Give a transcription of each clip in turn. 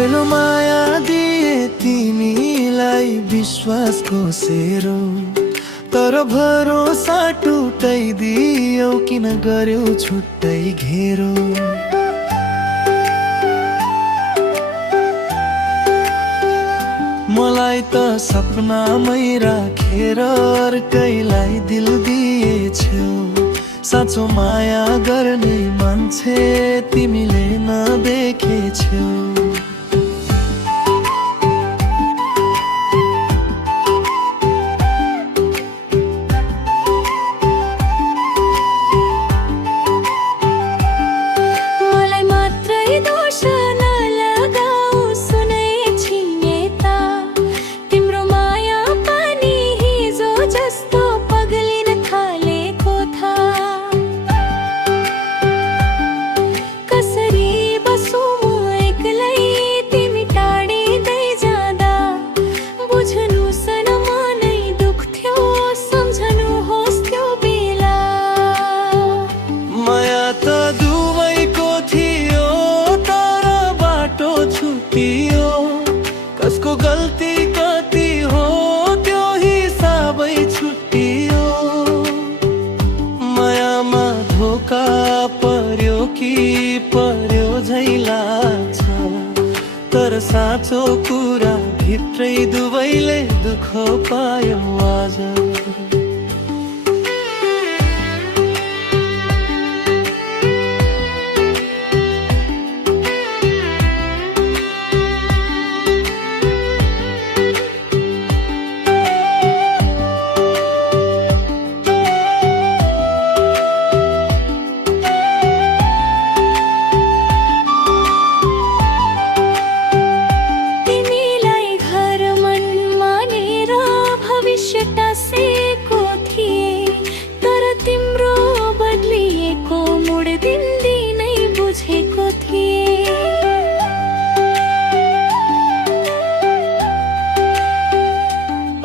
पहिलो माया दिए तिमीलाई विश्वासको सेरो, तर भरोसा टुटाइदियौ किन गर्यौ छुट्टै घेरो। मलाई त सपनामै राखेर अर्कैलाई दिल दिएछौ, साँचो माया गर्ने मान्छे तिमीले नदेखेछौ। कसको गल्ती कति हो त्यो हिसाबै छुट्टियो। मायामा धोका पर्यो कि पर्यो झै लाग्छ, तर साँचो कुरा भित्रै दुवैले दुःख पायो आज।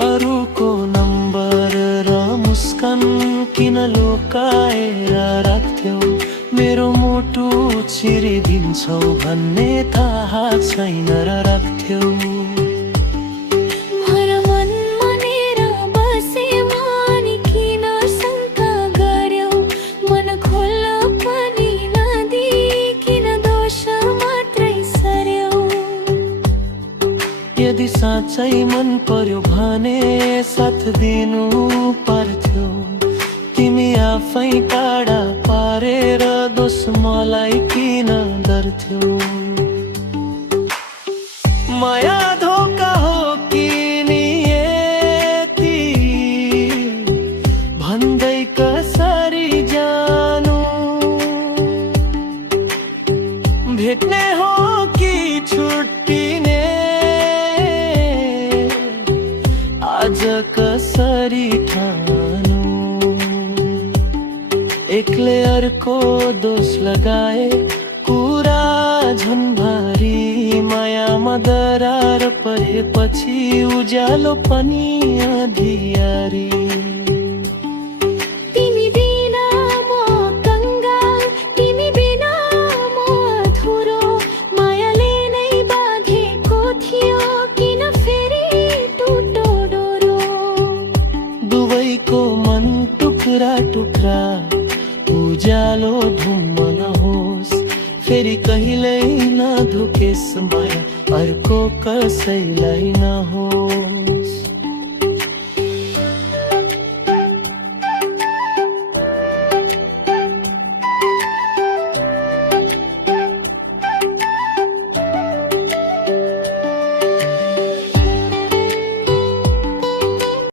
अरूको नम्बर र मुस्कान किन लुकाएर राख्थ्यौ, मेरो मुटु चिरिदिन्छौ भन्ने थाहा छैन र राख्थ्यौ। यदि साँच्चै मन पर्यो भने साथ दिनु पर्थ्यो, तिमी आफै टाढा पारेर दोष मलाई किन डर्थ्यौ। माया धोका हो कि नि यति भन्दै कसरी जानु, भेट्ने हो कि छुट्टिने आज कसरी ठानु। एक्लै अर्को दोष लगाए कुरा झन् भारी, मायामा दरार परेपछि उज्यालो पनि अधियारी। दुवैको मन टुक्रा टुक्रा उज्यालो धुम्म नहोस्, फेरि कहिल्यै नधुकेस् माया अर्को कसैलाई नहोस्।